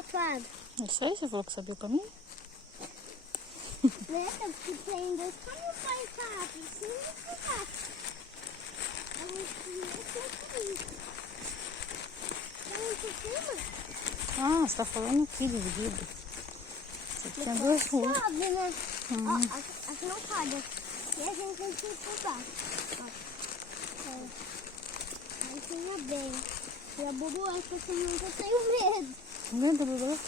outro lado? Não sei, você falou que sabia o caminho. Porque tem 2 caminhos para ir cá. Precisa explicar. A gente tem caminho. Tem por cima? Ah, você tá falando aqui dividido. Você tinha 2 ruas. Sobe, né? Ó, aqui não pode. E a gente tem que ir por baixo. Ó. Aí tinha bem. E a borboleta, porque eu tenho medo. Medo, Dudu?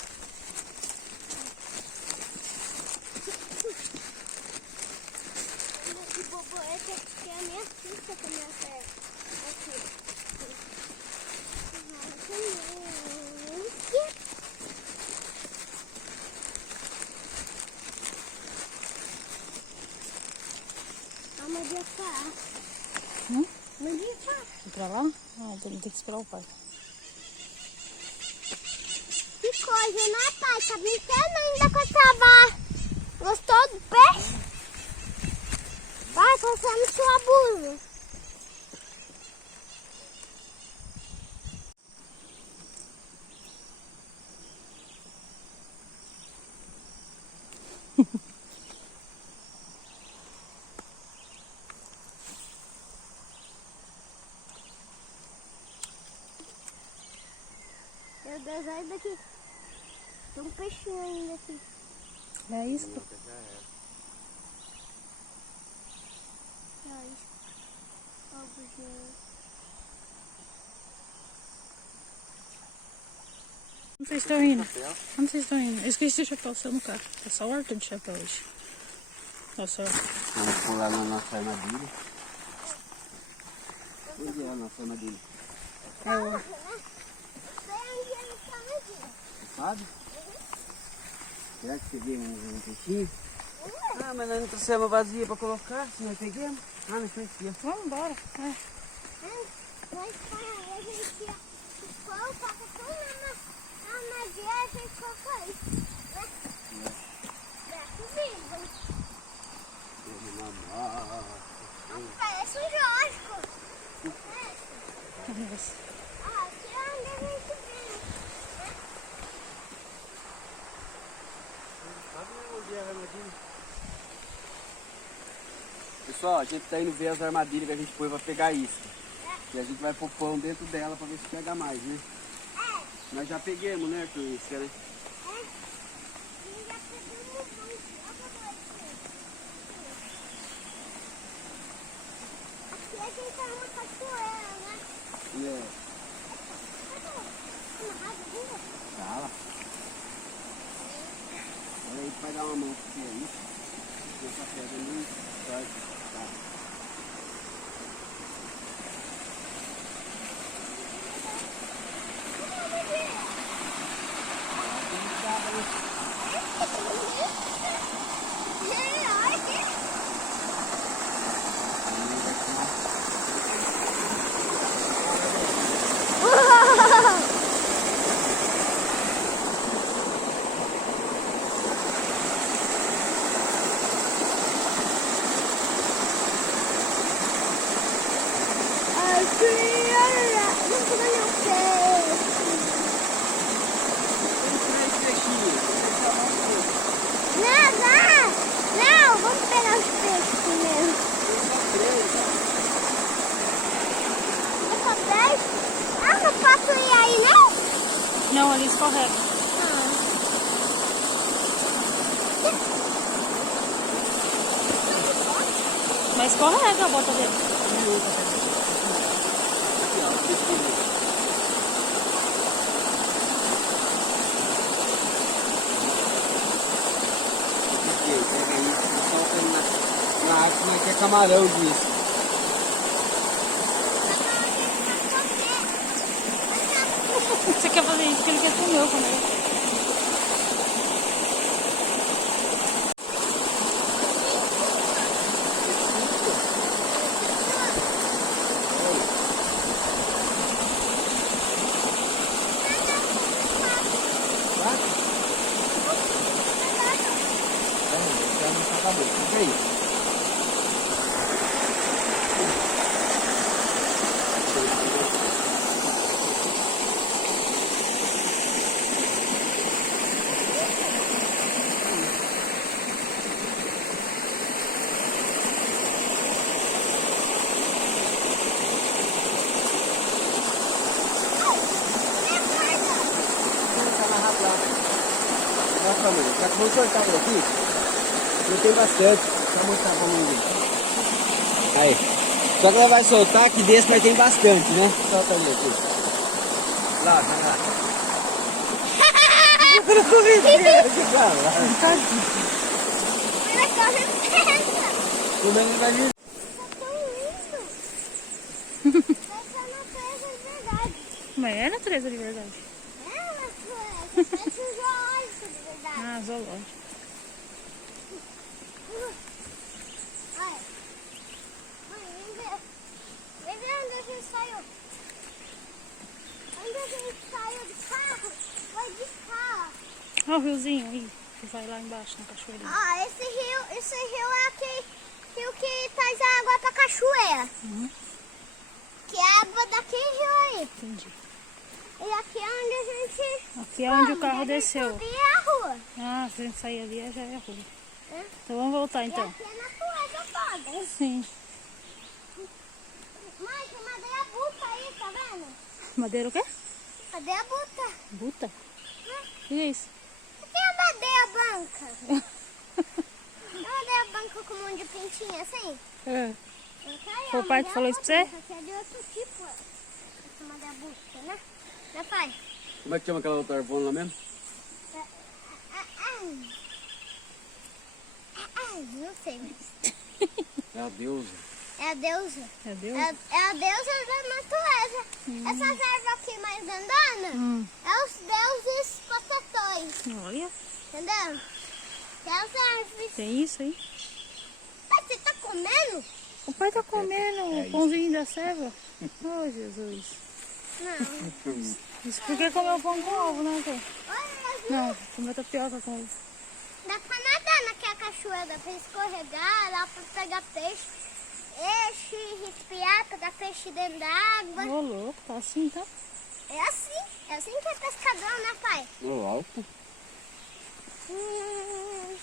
E borboleta que é a minha ficha com a minha perna. Aqui. Mas ia parar. Mas ia parar. Ir pra lá? Ah, tem que esperar o pai. Que coisa, né, pai? Tá brincando ainda com essa vara. Gostou do peixe? Vai, passando sua blusa. Meu Deus, olha daqui. Tem um peixinho ainda aqui. É isso. Olha isso. Olha o bichinho. Onde vocês estão indo? Onde vocês estão indo? Eu esqueci o chapéu seu no carro. Tá só horta de chapéu hoje. Nossa, Vamos pular na nossa armadilha. Onde é a nossa armadilha? é o... Sabe? Será que peguei um peixinho? Ah, mas nós não trouxemos vazia para colocar, se nós pegamos. Ah, não foi aqui, ó. Vamos embora. É. Mas para a gente coloca tudo na armadilha, a gente coloca isso, né? Vivo. Parece um lógico. Isso. Aqui é onde a gente vive. Pessoal, a gente tá indo ver as armadilhas que a gente põe para pegar isca. E a gente vai pôr pão dentro dela para ver se pega mais, né? Nós já pegamos, né, Arthur, isca, né? Aqui a gente tá numa cachoeira, né? É. Tá lá. Olha aí, vai dar uma mão pra você aí. Essa pedra ali, forte. Tá. Não, vamos pegar os peixes primeiro. É só 10? Ah, não posso ir aí, não? Não, ali escorrega. Mas escorrega a bota dele. Aqui, ó, pesquisa. Pega isso, solta na água que é camarão disso. Você quer fazer isso porque ele quer comer também. Acabou, fica aí. vamos cortar ele aqui. Eu tenho bastante. Pra mostrar pra mim. Aí. Só que ela vai soltar que desse nós tem bastante, né? Solta ele aqui. Lá, vai lá. Eu tô vendendo aqui, cara. Ele corre pensa. Como é que vai vir? Tá tão lindo. Essa é a natureza de verdade. Mas é natureza de verdade. É a natureza. Parece um zoológico de verdade. Ah, zoológico. Olha. Mãe, vem ver. Vem ver onde a gente saiu. Onde a gente saiu de carro? Foi de carro. Olha o riozinho aí, que vai lá embaixo na cachoeirinha. Ah, esse rio é aquele rio que traz água pra cachoeira. Uhum. Que é a água daquele rio aí. Entendi. E aqui é onde a gente... Aqui é onde o carro a gente desceu. subia a rua. Ah, se a gente sair ali, já é a rua. É. Então vamos voltar E então. aqui é natureza toda. Sim. Mãe, tem madeira buta aí, tá vendo? Madeira o quê? Madeira buta. Buta? Hum? O que é isso? Aqui é madeira branca. É madeira branca com um monte de pintinha assim. É. Essa aí é Foi o a pai que madeira falou isso pra buta, você? essa aqui é de outro tipo. Essa madeira buta, né? Né, pai? Como é que chama aquela outra árvore lá mesmo? Não sei mais. É a deusa. É a deusa. É Deus? É a deusa da natureza. Essas árvores aqui mais grandonas é os deuses protetores. Olha, Entendeu? É as árvores. tem isso aí. Pai, você tá comendo? O pai tá comendo É o isso. pãozinho da ceva. Oh, Jesus. Não. Isso porque comeu pão com ovo, né, Tê? Olha, Não, comeu tapioca com ovo. dá pra nadar naquela cachoeira, dá pra escorregar, dá pra pegar peixe. Peixe, respiar, pegar peixe dentro da água. Ô, louco, tá assim, tá? É assim que é pescador, né, pai? Ô, alto.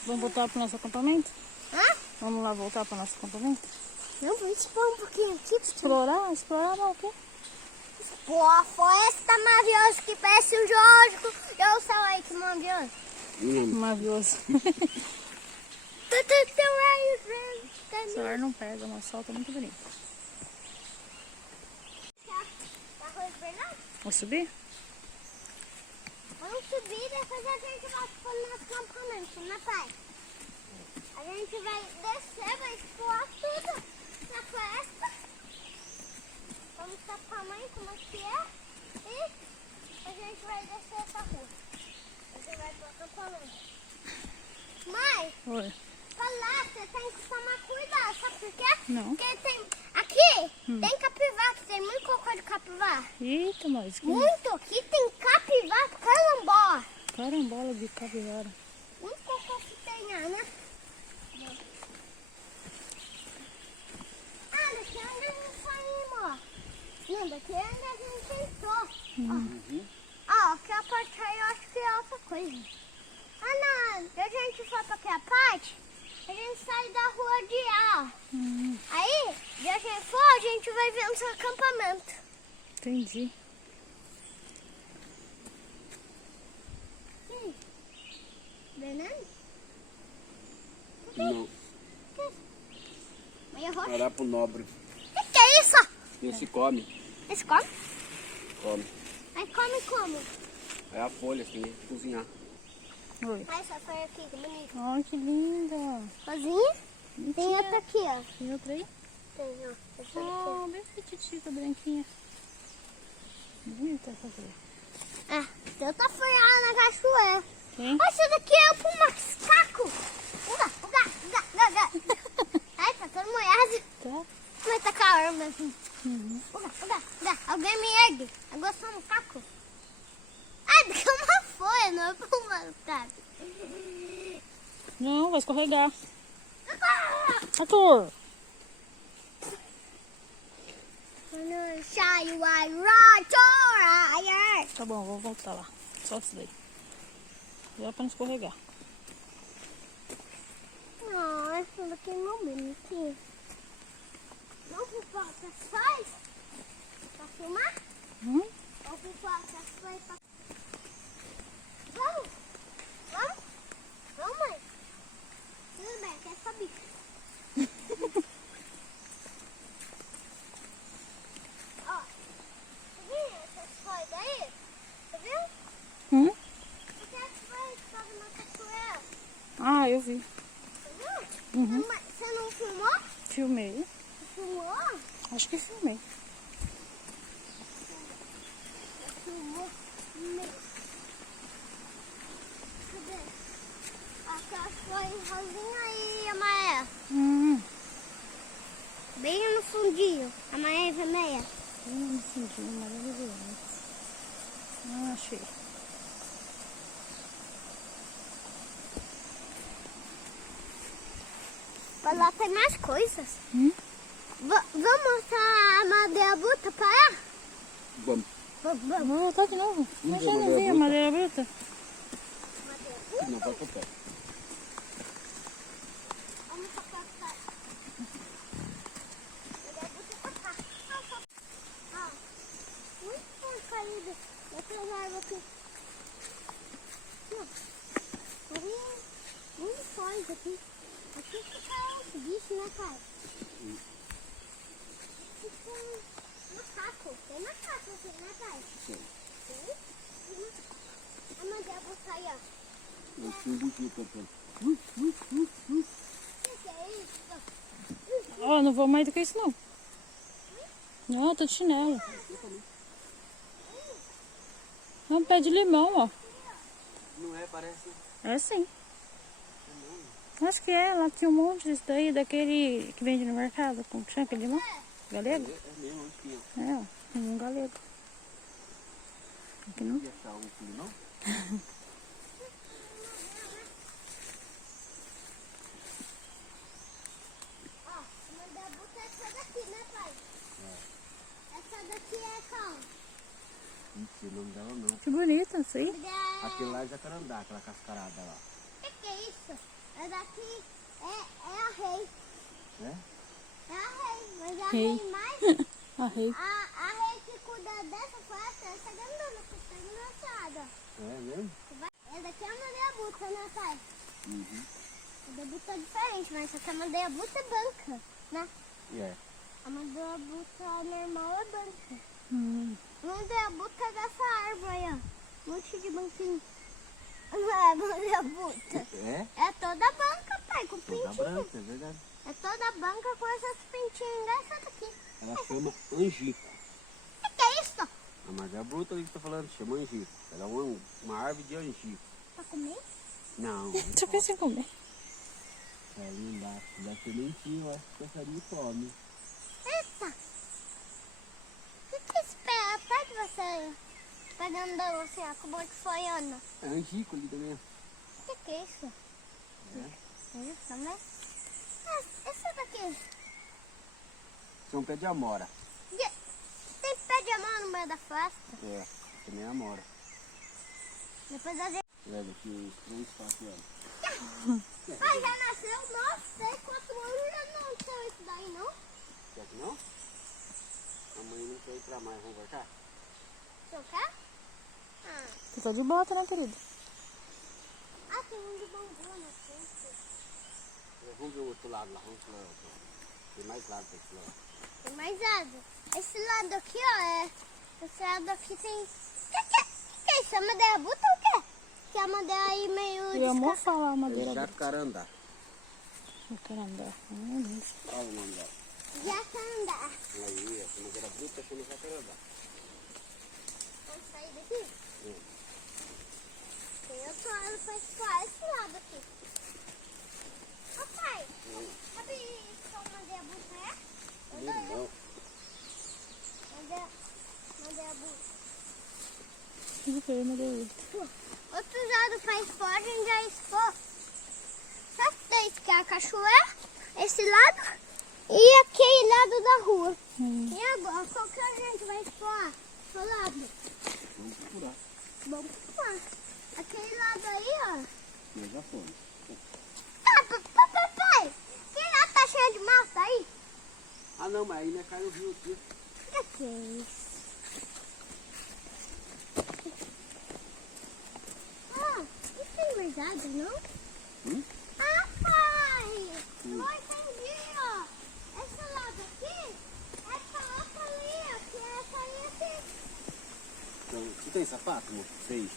Vamos voltar pro nosso acampamento? Hã? Vamos lá voltar pro nosso acampamento? Não, vamos explorar um pouquinho aqui. Explorar? Explorar não, o quê? Pô, a floresta maravilhosa que parece um zoológico. E olha o céu aí, que maravilhoso. Maravilhoso. O Tá celular não pega, mas o sol tá muito bonito. arroz vermelho? Vou subir? Vamos subir e depois a gente volta para o nosso acampamento, né, pai? A gente vai descer, vai explorar tudo na floresta. Vamos mostrar pra mãe como é que é. E a gente vai descer essa rua. A gente vai pro acampamento. Mãe, Oi. pra lá você tem que tomar cuidado, sabe por quê? Não. Porque tem... Aqui tem capivara, que tem muito cocô de capivara. Eita, mas que Muito! Aqui tem capivara, carambola. carambola de capivara. Muito cocô que tem, né? Ah, daqui é onde a gente saímos, ó. Não, daqui é onde a gente entrou. Ó, aquela parte aí eu acho que é outra coisa. Ah, não. Se a gente for pra aquela parte, a gente sai da rua de A. Aí, se a gente for, a gente vai ver um acampamento. Entendi. Veneno? Não, Meio roxo. era pro nobre. O que é isso? Não se come. Esse come? Come. Mas come como? É a folha, assim, tem que cozinhar. Oi. Olha essa flor aqui, que bonita. Ai, que linda. Sozinha? Tem outra aqui, ó. Tem outra aí? Tem, ó. Essa Ah, bem petitita, branquinha. Bonita essa flor. Ah, tem outra flor lá na cachoeira. Tem? Olha, essa daqui é pro macaco. Uga. Ai, tá todo molhado. Tá. Mas tá calor mesmo. Uhum. Uga. Alguém me ergue. Agora sou um macaco. Ai, daqui é uma folha, não é pra um macaco. Não, vai escorregar. Arthur! Tá bom, vou voltar lá. Só isso daí. Já pra não escorregar. Nossa, daqui é meu bonitinho. Vamos pro Parque Ações? Pra filmar? Vamos pro Parque Ações pra... Vamos? Não, mãe. Tudo bem, quer subir. Ó, tá vendo essas coisas aí? Tá vendo? Porque as coisas estavam na cachoeira. Ah, eu vi. Tá vendo? Uhum. Você não filmou? Filmei. Filmou? Acho que filmei. Filmou mesmo. Cadê? Aquelas coisas rosinha e amarela. Bem no fundinho. Amarela e vermelha. Não entendi, maravilhoso. Ah, achei. Pra lá tem mais coisas. Vamos mostrar a madeira bruta para lá? Vamos. Vamos. Vou voltar de novo. Mas já ver não vi a madeira bruta. Madeira bruta? Não, vai pro pé. Vamos pra cá. Madeira bruta pra cá. Ó. Muito caída. Daquelas árvores aqui. Aqui, ó. Muito forte aqui. Aqui fica esse bicho, né, pai? Fica macaco. Tem macaco aqui, né, pai? Sim. Tem? A madeira bruta aí, ó. Eu tinha um bichinho cantando. O que é isso? Ó, não vou mais do que isso não. Não, tô de chinelo. É um pé de limão, ó. Não é, parece. É sim. Acho que é, lá tinha um monte disso daí, daquele que vende no mercado, com chama aquele limão? Galego? É mesmo, onde que é? É, ó, limão galego. Aqui não? Ia achar um com limão? Ó, a madeira bruta é essa daqui, né, pai? Essa daqui é qual? Ixi, o nome dela não. Que bonito, isso aí. Aquele lá é jacarandá, aquela cascarada lá. O que é isso? Essa daqui é a rei. É? É a rei, mas a Rei. rei mais... Arrei. A rei que cuida dessa floresta, essa grandona que está engraçada. É mesmo? Essa daqui é a madeira bruta, né, pai? Uhum. A madeira bruta é diferente, mas essa aqui é a madeira bruta branca, né? É. A madeira bruta normal é branca. A Hum. madeira bruta é dessa árvore aí, ó. Um monte de banquinho. Não é madeira bruta. É? É toda branca, pai, com Toda pintinho. branca, é verdade. É toda branca com essas pintinhas dessa daqui. Ela chama angico. O que é isso? A madeira bruta ali que tá falando, chama angico. Ela é uma árvore de angico. Pra comer? Não. Só pensa em comer. É ali embaixo, dá sementinho, eu acho que o passarinho come. Eita! O que espera? Pede você pegando assim, ó, como é que foi, Ana? É angico ali também. O que é isso? É. É, também? Essa daqui. Isso é um pé de amora. Tem pé de amor no meio da floresta. É, também é amora. Depois a gente... Olha aqui os três passos, olha. Pai, já nasceu? Nossa, 3, 4 anos já não nasceu isso daí, não? Quer que não? A mãe não quer ir pra mais, vamos voltar? O senhor quer? Ah, Você tá de bota, né, querido? tem um de bambu na frente. Vamos ver o outro lado lá, vamos lá. Tem mais lado pra esse lado. Tem mais lado. Esse lado aqui, ó, é... Esse lado aqui tem... O que é isso? É madeira bruta ou o quê? Que é a madeira aí meio... Eu ia mofar lá a É madeira dele. jacarandá. Jacarandá. Olha o nome dela. Jacarandá. Aí, essa madeira bruta chama jacarandá. Vamos sair daqui? Sim. Tem outro lado pra explorar esse lado aqui. Ô pai, sabe que a madeira bruta é? Não. Madeira bruta. Tudo bem, madeira bruta. Outro lado pra expor, a gente já expor. Só três, que é a cachoeira, esse lado e aquele lado da rua. E agora, qual que a gente vai expor? Qual lado? Vamos procurar. Vamos procurar. Aquele lado aí, ó. Eu já foi. Pai, que lado tá cheio de massa aí? Ah não, mas aí não cai no rio aqui. O que é isso? Isso tem verdade, não? sapato, amor. 6.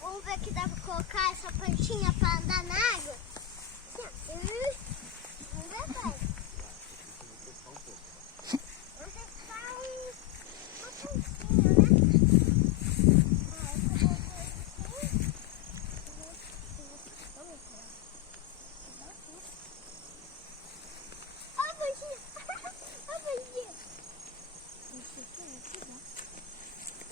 Vamos ver que dá pra colocar essa plantinha pra andar na água. Vamos ver, pai. Vamos testar uma plantinha, né? Olha a plantinha. Olha a plantinha.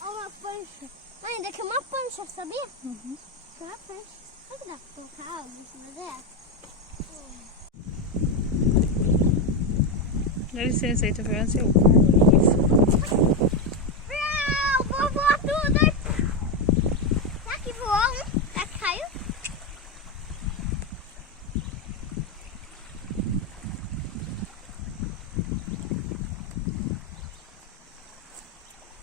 Olha uma pancha. Mãe, daqui é uma pancha, sabia? Uhum. Uma pancha. Será que dá pra colocar algo em cima dela? Dá licença aí, tô pegando seu carro.